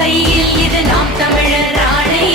கையில் இது நாம் தமிழர் ஆணை